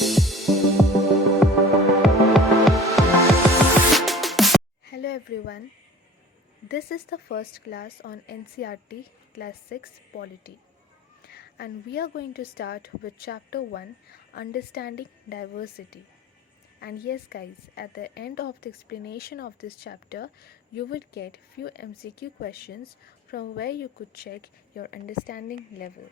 Hello everyone, this is the first class on NCERT Class 6 Polity, and we are going to start with Chapter 1, Understanding Diversity. And yes guys, at the end of the explanation of this chapter, you would get few MCQ questions from where you could check your understanding level.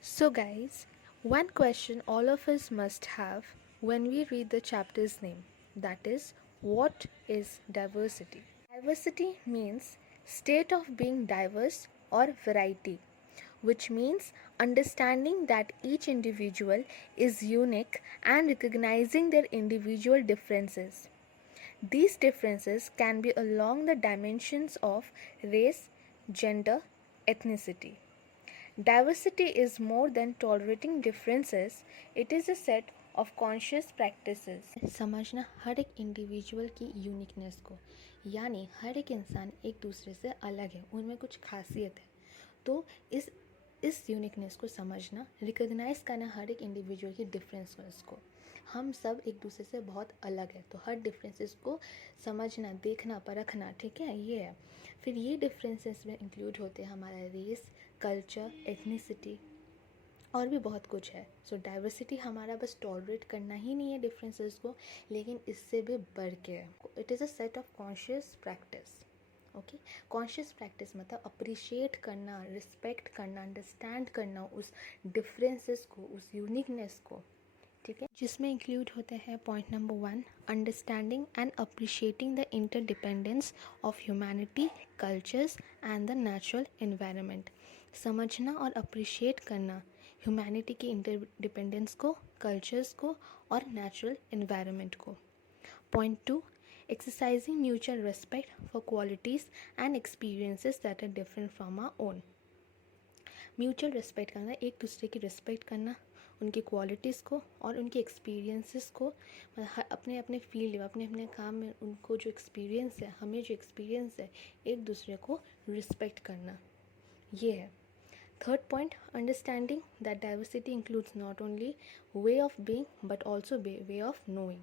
So guys, one question all of us must have when we read the chapter's name, that is, what is diversity? Diversity means state of being diverse or variety, which means understanding that each individual is unique and recognizing their individual differences. These differences can be along the dimensions of race, gender, ethnicity. Diversity is more than tolerating differences, it is a set of conscious practices. समझना हर एक individual की uniqueness को, यानी हर एक इंसान एक दूसरे से अलग है, उनमें कुछ खासियत है, तो इस यूनिकनेस को समझना, रिकॉग्नाइज करना हर एक इंडिविजुअल की डिफरेंसेस को। हम सब एक दूसरे से बहुत अलग है, तो हर डिफरेंसेस को समझना, देखना, परखना, ठीक है, ये है। फिर ये डिफरेंसेस में इंक्लूड होते हैं हमारा रेस, कल्चर, एथनिसिटी और भी बहुत कुछ है। सो डाइवर्सिटी हमारा बस टॉलरेट करना ही नहीं है डिफरेंसेस को, लेकिन इससे भी बढ़ के है। It is a set of conscious practice. Okay, conscious practice मतलब अप्रिशिएट करना, रिस्पेक्ट करना, अंडरस्टैंड करना उस डिफरेंसेस को, उस यूनिकनेस को, ठीक है, जिसमें इंक्लूड होते हैं point number 1, understanding and appreciating the interdependence of humanity, cultures and the natural environment. समझना और अप्रिशिएट करना ह्यूमैनिटी की इंटरडिपेंडेंस को, कल्चर्स को और नेचुरल एनवायरनमेंट को। Point 2, exercising mutual respect for qualities and experiences that are different from our own. Mutual respect करना, एक दूसरे की रिस्पेक्ट करना, उनकी क्वालिटीज़ को और उनके एक्सपीरियंसेस को, अपने अपने फील्ड में, अपने अपने काम में उनको जो एक्सपीरियंस है, हमें जो एक्सपीरियंस है, एक दूसरे को रिस्पेक्ट करना, ये है। Third point, understanding that diversity includes not only way of being but also way of knowing.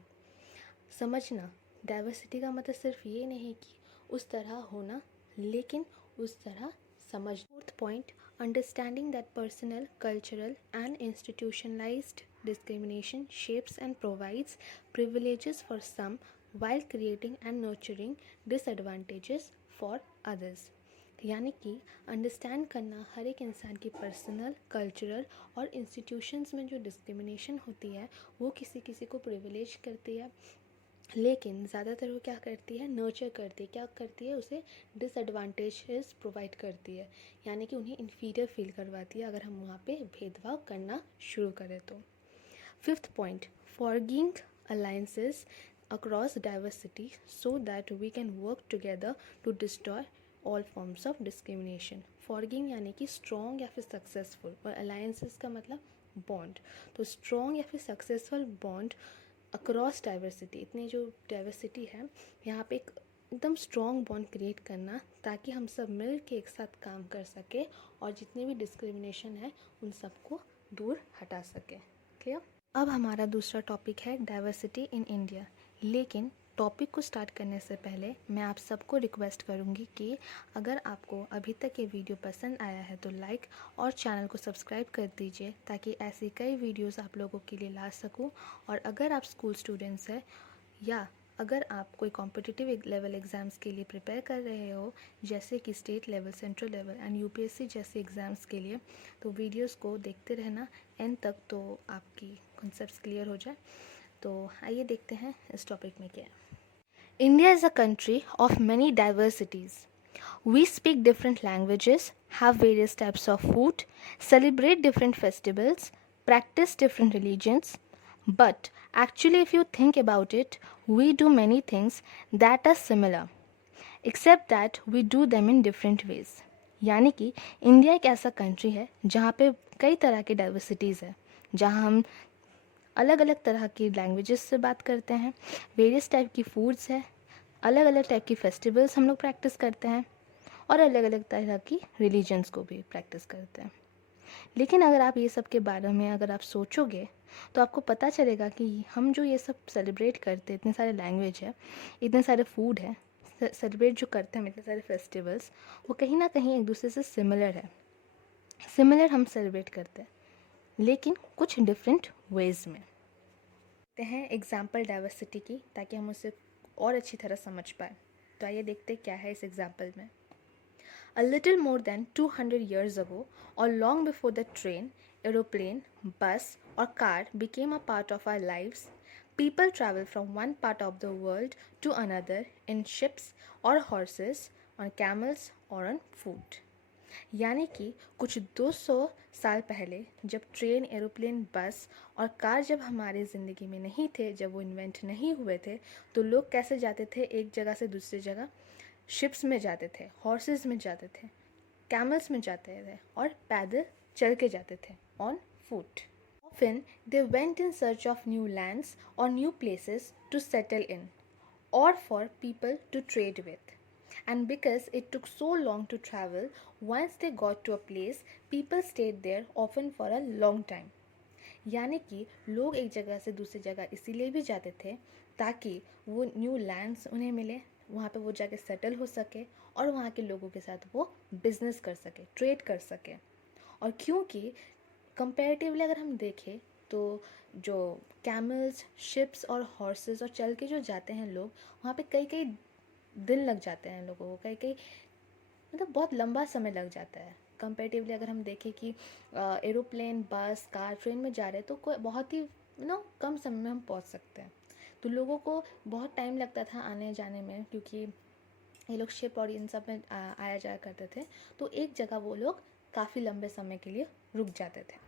समझना, डाइवर्सिटी का मतलब सिर्फ ये नहीं कि उस तरह होना, लेकिन उस तरह समझ। Fourth point, understanding that personal, cultural and institutionalised discrimination shapes and provides privileges for some while creating and nurturing disadvantages for others. यानी कि अंडरस्टैंड करना हर एक इंसान की पर्सनल, कल्चरल और इंस्टीट्यूशंस में जो डिस्क्रिमिनेशन होती है वो किसी किसी को प्रिविलेज करती है, लेकिन ज़्यादातर वो क्या करती है, नर्चर करती है, क्या करती है, उसे डिसएडवांटेजेस प्रोवाइड करती है, यानी कि उन्हें इन्फीरियर फील करवाती है अगर हम वहाँ पे भेदभाव करना शुरू करें तो। Fifth point, forging alliances across diversity so that we can work together to destroy all forms of discrimination. Forging यानी कि स्ट्रॉन्ग या फिर सक्सेसफुल, और अलायंसेस का मतलब बॉन्ड, तो स्ट्रॉन्ग या फिर सक्सेसफुल बॉन्ड अक्रॉस डाइवर्सिटी, इतनी जो डाइवर्सिटी है यहाँ पे एक एकदम स्ट्रॉन्ग बॉन्ड क्रिएट करना, ताकि हम सब मिल के एक साथ काम कर सके और जितनी भी डिस्क्रिमिनेशन है उन सबको दूर हटा सके। क्लियर? अब हमारा दूसरा टॉपिक है डाइवर्सिटी इन इंडिया, लेकिन टॉपिक को स्टार्ट करने से पहले मैं आप सबको रिक्वेस्ट करूंगी कि अगर आपको अभी तक ये वीडियो पसंद आया है तो लाइक और चैनल को सब्सक्राइब कर दीजिए, ताकि ऐसी कई वीडियोस आप लोगों के लिए ला सकूं। और अगर आप स्कूल स्टूडेंट्स हैं या अगर आप कोई कॉम्पिटिटिव लेवल एग्ज़ाम्स के लिए प्रिपेयर कर रहे हो, जैसे कि state level, central level and UPSC जैसे एग्ज़ाम्स के लिए, तो वीडियोस को देखते रहना एंड तक, तो आपकी कॉन्सेप्ट्स क्लियर हो जाए। तो आइए देखते हैं इस टॉपिक में क्या है। India is a country of many diversities. We speak different languages, have various types of food, celebrate different festivals, practice different religions. But actually, if you think about it, we do many things that are similar, except that we do them in different ways. यानी कि India एक ऐसा country है जहाँ पे कई तरह की डाइवर्सिटीज़ है, जहाँ हम अलग अलग तरह की लैंग्वेजेस से बात करते हैं, वेरियस टाइप की फूड्स है, अलग अलग टाइप की फेस्टिवल्स हम लोग प्रैक्टिस करते हैं और अलग अलग तरह की रिलीजन्स को भी प्रैक्टिस करते हैं। लेकिन अगर आप ये सब के बारे में अगर आप सोचोगे तो आपको पता चलेगा कि हम जो ये सब सेलिब्रेट करते हैं, इतने सारे लैंग्वेज है, इतने सारे फूड है, सेलिब्रेट जो करते हैं हम इतने सारे फेस्टिवल्स, वो कहीं ना कहीं एक दूसरे से सिमिलर है। सिमिलर हम सेलिब्रेट करते हैं लेकिन कुछ डिफरेंट वेज में। देखते हैं एग्जाम्पल डाइवर्सिटी की, ताकि हम उसे और अच्छी तरह समझ पाए। तो आइए देखते क्या है इस एग्जाम्पल में। A little more than 200 years ago, or long before the train, aeroplane, bus, or car became a part of our lives, people traveled from one part of the world to another in ships or horses, on camels, or on foot. यानी कि कुछ 200 साल पहले जब train, aeroplane, बस और car जब हमारी ज़िंदगी में नहीं थे, जब वो इन्वेंट नहीं हुए थे, तो लोग कैसे जाते थे एक जगह से दूसरी जगह? शिप्स में जाते थे, हॉर्सेस में जाते थे, कैमल्स में जाते थे और पैदल चल के जाते थे, on foot. Often they went in search of new lands or new places to settle in, or for people to trade with. And because it took so long to travel, once they got to a place, people stayed there often for a long time. यानी कि लोग एक जगह से दूसरी जगह इसीलिए भी जाते थे ताकि वो न्यू लैंड्स उन्हें मिले, वहाँ पे वो जाके सेटल हो सके और वहाँ के लोगों के साथ वो बिजनेस कर सके, ट्रेड कर सके. और क्योंकि कंपैरेटिवली अगर हम देखें तो जो कैमल्स, शिप्स और हॉर्सेस और चल के जो जाते हैं लोग, वहाँ पे कई कई दिन लग जाते हैं लोगों को, कई कई मतलब बहुत लंबा समय लग जाता है. कंपैरेटिवली अगर हम देखें कि एरोप्लेन, बस, कार, ट्रेन में जा रहे हैं तो कोई बहुत ही कम समय में हम पहुंच सकते हैं. तो लोगों को बहुत टाइम लगता था आने जाने में, क्योंकि ये लोग शिप और इन सब में आया जाया करते थे. तो एक जगह वो लोग काफ़ी लंबे समय के लिए रुक जाते थे.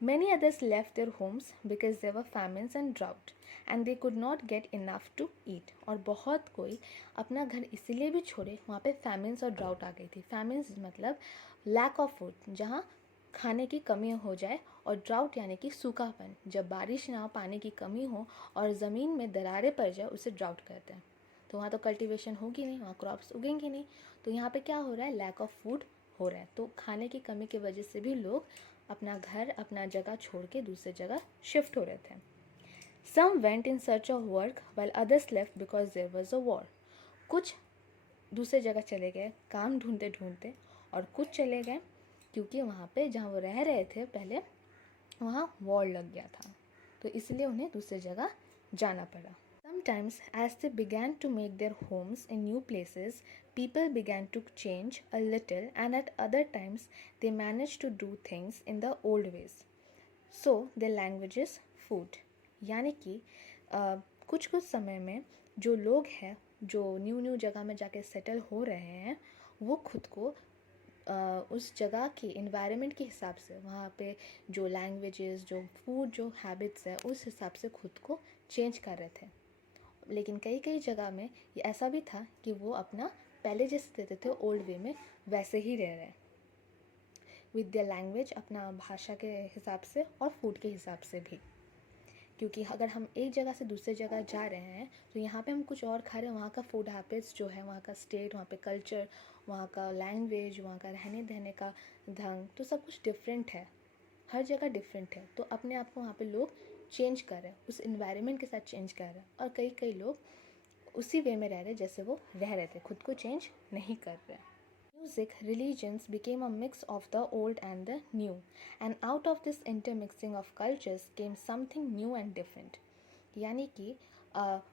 Many others left their homes because there were famines and drought and they could not get enough to eat. और बहुत कोई अपना घर इसीलिए भी छोड़े, वहाँ पे famines और drought आ गई थी. famines मतलब lack of food, जहाँ खाने की कमी हो जाए, और drought यानी कि सूखापन, जब बारिश ना हो, पानी की कमी हो और ज़मीन में दरारें पड़ जाए, उसे drought कहते हैं. तो वहाँ तो कल्टीवेशन होगी नहीं, वहाँ क्रॉप्स उगेंगे नहीं. तो यहाँ पे क्या हो रहा है? लैक ऑफ फूड हो रहा है. तो खाने की कमी की वजह से भी लोग अपना घर, अपना जगह छोड़ के दूसरी जगह शिफ्ट हो रहे थे. Some went in search of work while others left because there was a war. कुछ दूसरे जगह चले गए काम ढूंढते ढूंढते, और कुछ चले गए क्योंकि वहाँ पे जहाँ वो रह रहे थे पहले, वहाँ वॉर लग गया था, तो इसलिए उन्हें दूसरी जगह जाना पड़ा. Sometimes, as they began to make their homes in new places, people began to change a little, and at other times, they managed to do things in the old ways. So, their languages, food. यानी कि कुछ कुछ समय में जो लोग हैं, जो न्यू न्यू जगह में जाके सेटल हो रहे हैं, वो खुद को उस जगह के इन्वायरमेंट के हिसाब से, वहाँ पे जो लैंग्वेजेस, जो फूड, जो हैबिट्स है, उस हिसाब से खुद को चेंज कर रहे थे. लेकिन कई कई जगह में ये ऐसा भी था कि वो अपना पहले जैसे रहते थे ओल्ड वे में वैसे ही रह रहे हैं, विद द लैंग्वेज, अपना भाषा के हिसाब से और फूड के हिसाब से भी. क्योंकि अगर हम एक जगह से दूसरी जगह जा रहे हैं तो यहाँ पे हम कुछ और खा रहे हैं, वहाँ का फूड हैबिट्स जो है, वहाँ का स्टेट, वहाँ पे कल्चर, वहाँ का लैंग्वेज, वहाँ का रहने रहने का ढंग, तो सब कुछ डिफरेंट है, हर जगह डिफरेंट है. तो अपने आप को वहाँ पे लोग चेंज कर रहे हैं, उस इन्वायरमेंट के साथ चेंज कर रहे हैं. और कई कई लोग उसी वे में रह रहे जैसे वो रह रहे थे, खुद को चेंज नहीं कर रहे. Music, religions became a mix of the old and the new, and out of this intermixing of cultures came something new and different. यानी कि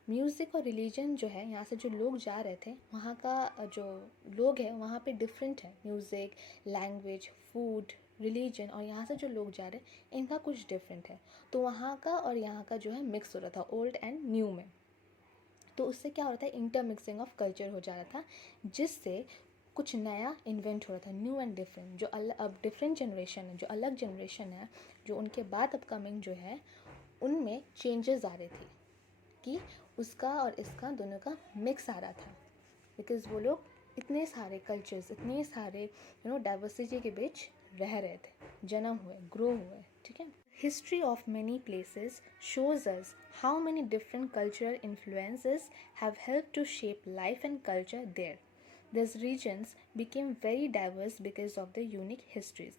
म्यूज़िक और रिलीजन जो है, यहाँ से जो लोग जा रहे थे, वहाँ का जो लोग हैं वहाँ पे डिफरेंट है. म्यूज़िक, लैंग्वेज, फूड, रिलीजन, और यहाँ से जो लोग जा रहे हैं इनका कुछ डिफरेंट है. तो वहाँ का और यहाँ का जो है मिक्स हो रहा था, ओल्ड एंड न्यू में. तो उससे क्या हो रहा था? इंटरमिक्सिंग ऑफ कल्चर हो जा रहा था, जिससे कुछ नया इन्वेंट हो रहा था, न्यू एंड डिफरेंट. जो अब डिफरेंट जनरेशन है, जो अलग जनरेशन है, जो उनके बाद अपकमिंग जो है, उनमें चेंजेस आ रहे थे कि उसका और इसका दोनों का मिक्स आ रहा था. बिकॉज वो लोग इतने सारे कल्चर्स, इतने सारे डाइवर्सिटी के बीच रह रहे थे, जन्म हुए, ग्रो हुए. ठीक है. History of many places shows us how many different cultural influences have helped to shape life and culture there. These regions became very diverse because of the unique histories.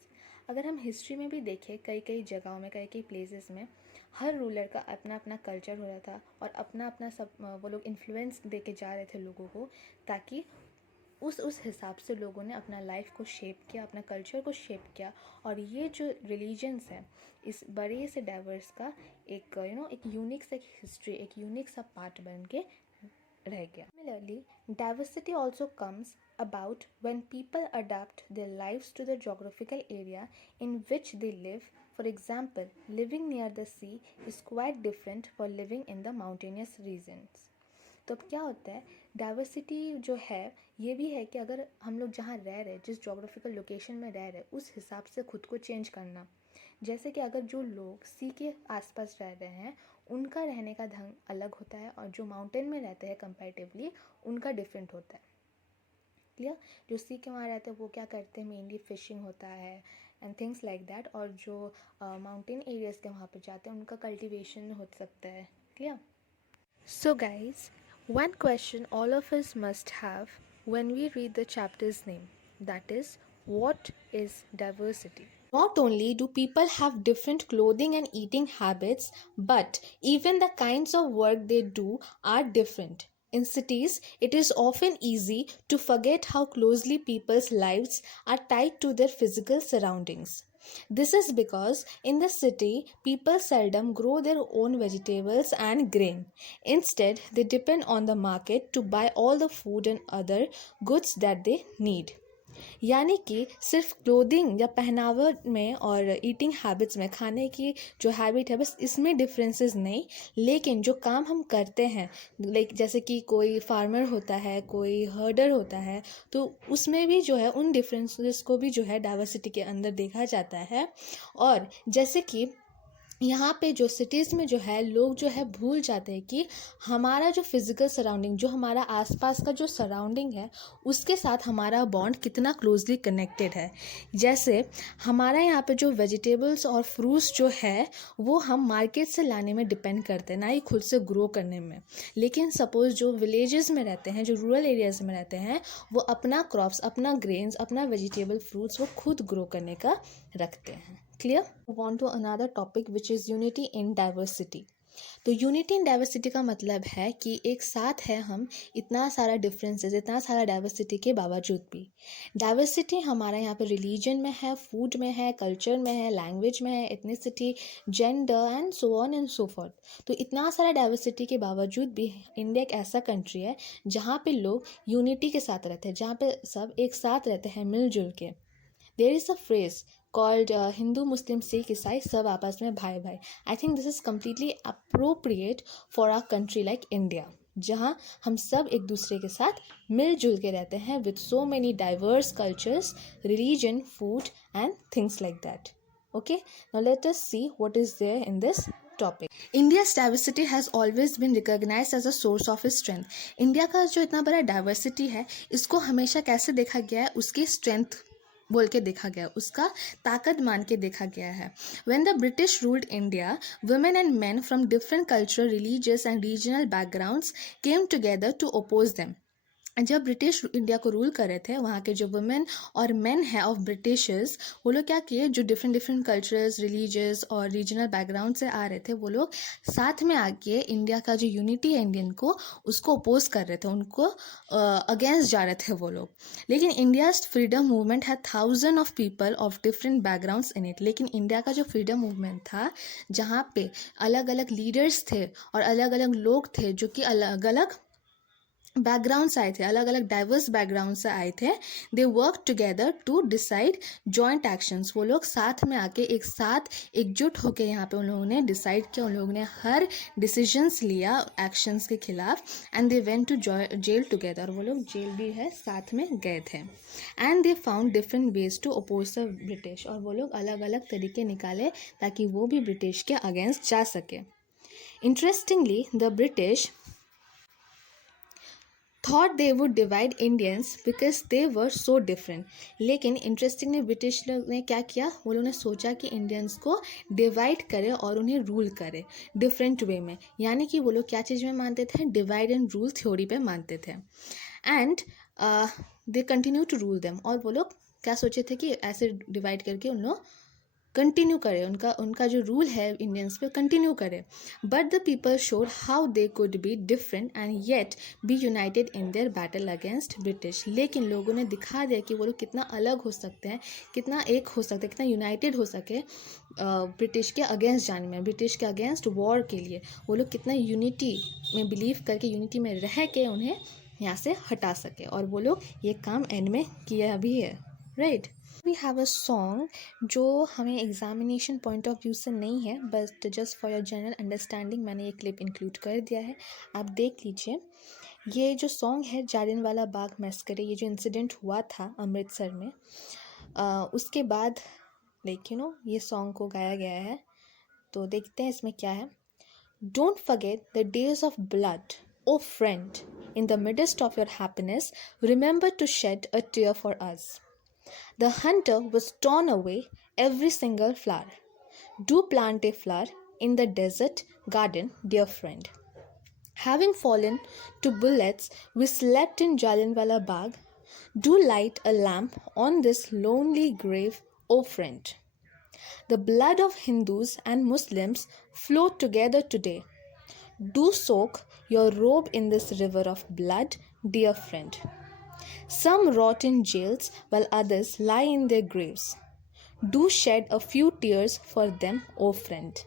अगर हम हिस्ट्री में भी देखें, कई कई जगहों में, कई कई प्लेसेस में हर रूलर का अपना अपना कल्चर हो रहा था और अपना अपना सब वो लोग इन्फ्लुएंस दे के जा रहे थे लोगों को, ताकि उस हिसाब से लोगों ने अपना लाइफ को शेप किया, अपना कल्चर को शेप किया। और ये जो रिलीजन्स है इस बड़े से डाइवर्स का एक एक यूनिक सा हिस्ट्री, एक यूनिक सा पार्ट बन के रह गया। Similarly, diversity also comes about when people adapt their lives to the geographical area in which they live. For example, living near the sea is quite different for living in the mountainous regions. तो अब क्या होता है, diversity जो है ये भी है कि अगर हम लोग जहाँ रह रहे हैं, जिस जोग्राफिकल लोकेशन में रह रहे हैं, उस हिसाब से खुद को चेंज करना। जैसे कि अगर जो लोग सी के आसपास रह रहे हैं उनका रहने का ढंग अलग होता है, और जो माउंटेन में रहते हैं कंपैरेटिवली उनका डिफरेंट होता है। क्लियर? जो सी के वहाँ रहते हैं वो क्या करते हैं, मेनली फिशिंग होता है एंड थिंग्स लाइक दैट, और जो माउंटेन एरियाज़ के वहाँ पे जाते हैं उनका कल्टिवेशन हो सकता है। Clear? So guys, one question all of us must have when we read the chapter's name, that is, what is diversity? Not only do people have different clothing and eating habits, but even the kinds of work they do are different. In cities, it is often easy to forget how closely people's lives are tied to their physical surroundings. This is because in the city, people seldom grow their own vegetables and grain. Instead, they depend on the market to buy all the food and other goods that they need. यानी कि सिर्फ clothing या पहनावा में और eating habits में, खाने की जो हैबिट है, बस इसमें डिफरेंसेस नहीं, लेकिन जो काम हम करते हैं, लाइक जैसे कि कोई फार्मर होता है, कोई हर्डर होता है, तो उसमें भी जो है उन डिफरेंसेस को भी जो है डाइवर्सिटी के अंदर देखा जाता है। और जैसे कि यहाँ पे जो सिटीज़ में जो है लोग जो है भूल जाते हैं कि हमारा जो फिज़िकल सराउंडिंग, जो हमारा आसपास का जो सराउंडिंग है, उसके साथ हमारा बॉन्ड कितना क्लोजली कनेक्टेड है। जैसे हमारा यहाँ पे जो वेजिटेबल्स और फ्रूट्स जो है वो हम मार्केट से लाने में डिपेंड करते हैं, ना ही खुद से ग्रो करने में। लेकिन सपोज़ जो विलेजेस में रहते हैं, जो रूरल एरियाज़ में रहते हैं, वो अपना क्रॉप्स, अपना ग्रेन्स, अपना वेजिटेबल फ्रूट्स वो खुद ग्रो करने का रखते हैं। Clear? Move on to another topic which is unity in diversity. तो यूनिटी इन डाइवर्सिटी का मतलब है कि एक साथ है हम, इतना सारा डिफरेंसेस, इतना सारा डाइवर्सिटी के बावजूद भी। डाइवर्सिटी हमारा यहाँ पे रिलीजन में है, फूड में है, कल्चर में है, लैंग्वेज में है, ethnicity, gender and so on and so forth. तो इतना सारा डाइवर्सिटी के बावजूद भी इंडिया एक ऐसा कंट्री है जहाँ पे लोग यूनिटी के साथ रहते हैं, जहाँ पे सब एक साथ रहते हैं मिलजुल के। There is a phrase called Hindu, Muslim, Sikh, Isai, सब आपस में भाई भाई। I think this is completely appropriate for a country like India, जहाँ हम सब एक दूसरे के साथ मिलजुल के रहते हैं with so many diverse cultures, religion, food and things like that. Okay, now let us see what is there in this topic. India's diversity has always been recognized as a source of its strength. India का जो इतना बड़ा diversity है, इसको हमेशा कैसे देखा गया है, उसकी स्ट्रेंथ बोल के देखा गया, उसका ताकत मान के देखा गया है। When the British ruled India, women and men from different cultural, religious and regional backgrounds came together to oppose them. जब ब्रिटिश इंडिया को रूल कर रहे थे, वहाँ के जो वुमेन और मेन है ऑफ ब्रिटिशर्स, वो लोग क्या किए, जो डिफरेंट डिफरेंट कल्चर्स, रिलीजियस और रीजनल बैकग्राउंड से आ रहे थे, वो लोग साथ में आके इंडिया का जो यूनिटी है इंडियन को, उसको अपोज कर रहे थे, उनको अगेंस्ट जा रहे थे वो लोग। लेकिन इंडियाज फ्रीडम मूवमेंट है thousand of people of different backgrounds in it. लेकिन इंडिया का जो फ्रीडम मूवमेंट था, जहाँ पे अलग अलग लीडर्स थे और अलग अलग लोग थे जो कि अलग अलग बैकग्राउंड से आए थे, अलग अलग डाइवर्स बैकग्राउंड से आए थे, they work together to decide joint actions. वो लोग साथ में आके एक साथ एकजुट होके यहाँ पे उन लोगों ने डिसाइड किया, उन लोगों ने हर डिसीजंस लिया एक्शंस के खिलाफ, and they went to jail together. वो लोग जेल भी है साथ में गए थे, and they found different ways to oppose the British. और वो लोग अलग अलग तरीके निकाले ताकि वो भी ब्रिटिश के अगेंस्ट जा सके। Interestingly, the British thought they would divide Indians because they were so different. लेकिन इंटरेस्टिंगली ब्रिटिश लोग ने क्या किया, वो लोगों ने सोचा कि इंडियंस को डिवाइड करे और उन्हें रूल करे डिफरेंट वे में। यानी कि वो लोग क्या चीज़ में मानते थे, डिवाइड एंड रूल थ्योरी पे मानते थे, and they continue to rule them. और वो लोग क्या सोचे थे कि ऐसे डिवाइड करके उन लोग कंटिन्यू करें, उनका जो रूल है इंडियंस पे कंटिन्यू करें. But the people showed how they could be different and yet be united in their battle against British. लेकिन लोगों ने दिखा दिया कि वो लोग कितना अलग हो सकते हैं, कितना एक हो सकते हैं, कितना यूनाइटेड हो सके ब्रिटिश के अगेंस्ट जाने में, ब्रिटिश के अगेंस्ट वॉर के लिए. वो लोग कितना यूनिटी में बिलीव करके, यूनिटी में रह के उन्हें यहाँ से हटा सके. और वो लोग ये काम एंड में किया भी है. Right. We have a song जो हमें एग्जामिनेशन पॉइंट ऑफ व्यू से नहीं है, but just for your general understanding मैंने ये क्लिप इंक्लूड कर दिया है, आप देख लीजिए. ये जो सॉन्ग है जालियनवाला बाग मैस्करे, ये जो इंसिडेंट हुआ था अमृतसर में, उसके बाद ये सॉन्ग को गाया गया है. तो देखते हैं इसमें क्या है. Don't forget the days of blood, O friend, in the midst of your happiness remember to shed a tear for us. The hunter was torn away every single flower. Do plant a flower in the desert garden, dear friend. Having fallen to bullets, we slept in Jallianwala Bagh. Do light a lamp on this lonely grave, O friend. The blood of Hindus and Muslims flow together today. Do soak your robe in this river of blood, dear friend. Some rot in jails while others lie in their graves. Do shed a few tears for them, O friend.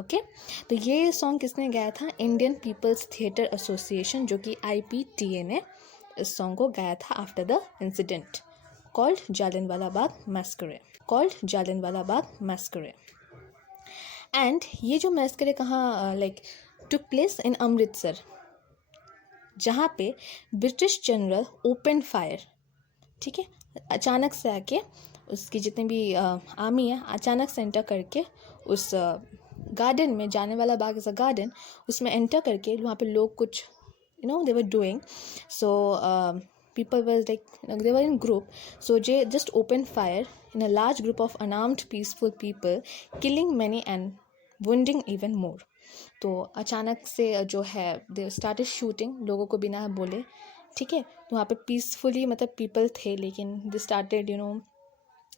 Okay. तो ये song किसने गाया था? Indian peoples theatre association, जो कि IPTA ने इस song को गाया था after the incident called Jallianwala Bagh massacre. And ये जो मैस्करे कहाँ टुक प्लेस इन अमृतसर, जहाँ पे ब्रिटिश जनरल ओपन फायर. ठीक है. अचानक से आके उसकी जितनी भी आर्मी है अचानक से एंटर करके उस गार्डन में, जाने वाला बाग इज़ अ गार्डन, उसमें एंटर करके वहाँ पे लोग कुछ they were doing. So people were they were in group, so they just opened fire in a large group of unarmed peaceful people, killing many and wounding even more. तो अचानक से जो है दे स्टार्टेड शूटिंग लोगों को बिना बोले. ठीक है. तो वहाँ पे पीसफुली पीपल थे, लेकिन they started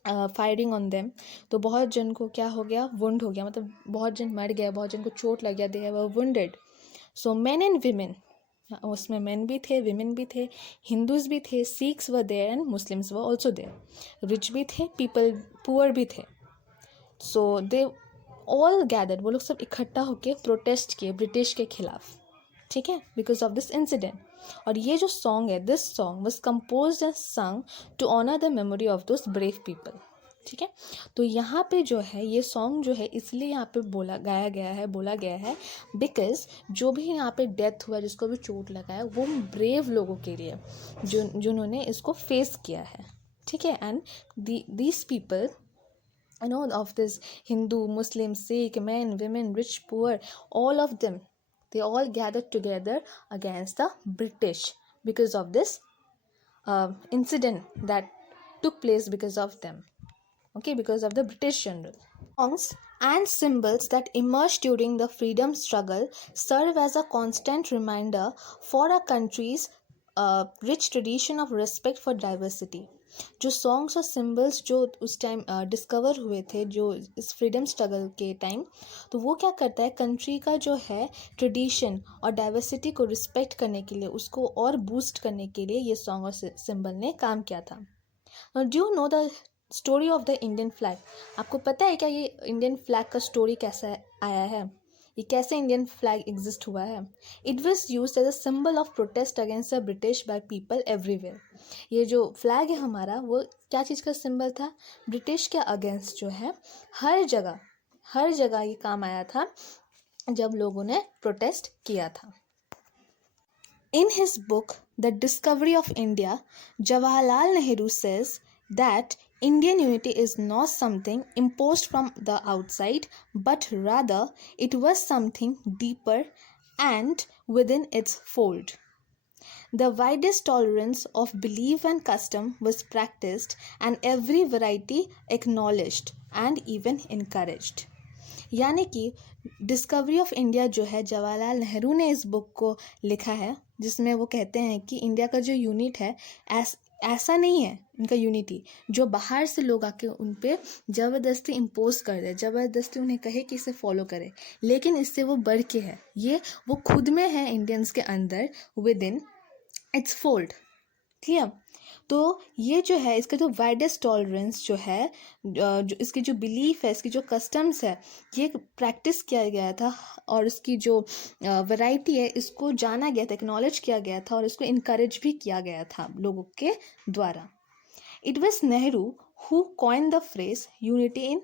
firing on them. तो बहुत जन को क्या हो गया, वुंड हो गया, बहुत जन मर गया, बहुत जन को चोट लग गया, they were wounded. So men and women, उसमें मेन भी थे, विमेन भी थे, हिंदूज भी थे, Sikhs were there and Muslims were also there, rich भी थे, पीपल पुअर भी थे. सो दे ऑल गैदर्ड, वो लोग सब इकट्ठा होकर प्रोटेस्ट किए ब्रिटिश के खिलाफ. ठीक है, बिकॉज ऑफ दिस इंसिडेंट. और ये जो सॉन्ग है, this song was composed and sung to honour the memory of those brave people. ठीक है. तो यहाँ पे जो है ये सॉन्ग जो है इसलिए यहाँ पे बोला गया है बिकॉज जो भी यहाँ पे डेथ हुआ, जिसको भी चोट लगा है, वो ब्रेव लोगों के लिए जिन्होंने इसको फेस किया है. ठीक है. And these people of this Hindu, Muslim, Sikh, men, women, rich, poor, all of them, they all gathered together against the British because of this incident that took place because of them. Okay, because of the British general. Songs and symbols that emerged during the freedom struggle serve as a constant reminder for our country's rich tradition of respect for diversity. जो songs और symbols जो उस time discover हुए थे, जो इस freedom struggle के time, तो वो क्या करता है, कंट्री का जो है ट्रेडिशन और डाइवर्सिटी को रिस्पेक्ट करने के लिए, उसको और बूस्ट करने के लिए ये सॉन्ग और सिम्बल ने काम किया था. Do you know the story of the Indian flag? आपको पता है क्या ये इंडियन फ्लैग का स्टोरी कैसा आया है, ये कैसे इंडियन फ्लैग एग्जिस्ट हुआ है? It was used as a symbol of protest against the British by people everywhere. ये जो फ्लैग है हमारा, वो क्या चीज़ का सिंबल था? ब्रिटिश के अगेंस्ट जो है हर जगह ये काम आया था जब लोगों ने प्रोटेस्ट किया था. In his book the discovery of India, Jawaharlal Nehru says that Indian unity is not something imposed from the outside, but rather it was something deeper and within its fold. The widest tolerance of belief and custom was practiced, and every variety acknowledged and even encouraged. यानी कि discovery of India जो है, जवाहरलाल नेहरू ने इस book को लिखा है, जिसमें वो कहते हैं कि इंडिया का जो यूनिट है ऐसा नहीं है, उनका यूनिटी, जो बाहर से लोग आके उन पे ज़बरदस्ती इम्पोज कर दे, ज़बरदस्ती उन्हें कहे कि इसे फॉलो करें, लेकिन इससे वो बढ़ के है, ये वो खुद में है इंडियंस के अंदर, with in its fold. Clear? तो ये जो है इसका जो वाइडेस्ट टॉलरेंस जो है, जो इसकी जो बिलीफ है, इसकी जो कस्टम्स है, ये प्रैक्टिस किया गया था, और इसकी जो वैरायटी है इसको जाना गया था, एक्नॉलेज किया गया था, और इसको इनकरेज भी किया गया था लोगों के द्वारा। It was Nehru who coin the phrase unity in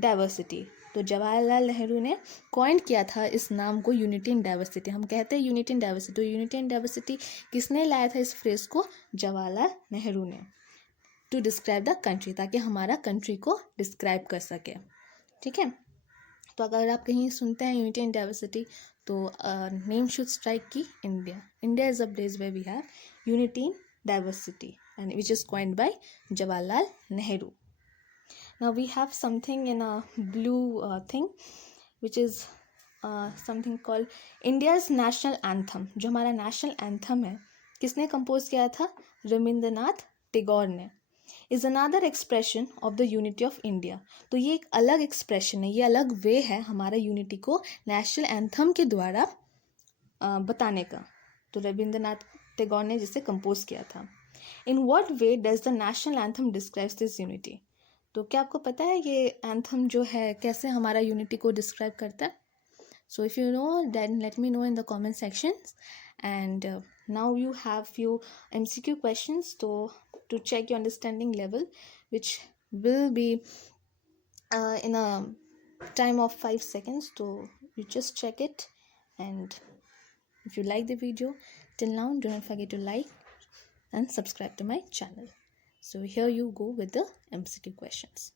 diversity. तो जवाहरलाल नेहरू ने कॉइन किया था इस नाम को, यूनिटी इन डाइवर्सिटी। हम कहते हैं यूनिटी इन डाइवर्सिटी, तो यूनिटी इन डाइवर्सिटी किसने लाया था इस फ्रेज को? जवाहरलाल नेहरू ने, टू डिस्क्राइब द कंट्री, ताकि हमारा कंट्री को डिस्क्राइब कर सके। ठीक है, तो अगर आप कहीं सुनते हैं यूनिटी इन डाइवर्सिटी, तो नेम शुड स्ट्राइक की India. India is a place where we have unity in diversity, and which is coined by Jawaharlal Nehru. Now we have something in a blue thing, which is something called India's national anthem. जो हमारा national anthem है, किसने compose किया था? रविंद्रनाथ टैगोर ने। Is another expression of the unity of India. तो ये एक अलग एक्सप्रेशन है, ये अलग वे है हमारा यूनिटी को नेशनल एंथम के द्वारा बताने का। तो रविंद्रनाथ टैगोर ने जिसे कंपोज किया था। In what way does the national anthem describes this unity? तो क्या आपको पता है ये एंथम जो है कैसे हमारा यूनिटी को डिस्क्राइब करता है? So if you know then let me know in the comment sections, and now you have few MCQ questions to check your understanding level, which will be in a time of 5 seconds. So you just check it, and if you like the video till now, do not forget to like and subscribe to my channel. So here you go with the MCQ questions.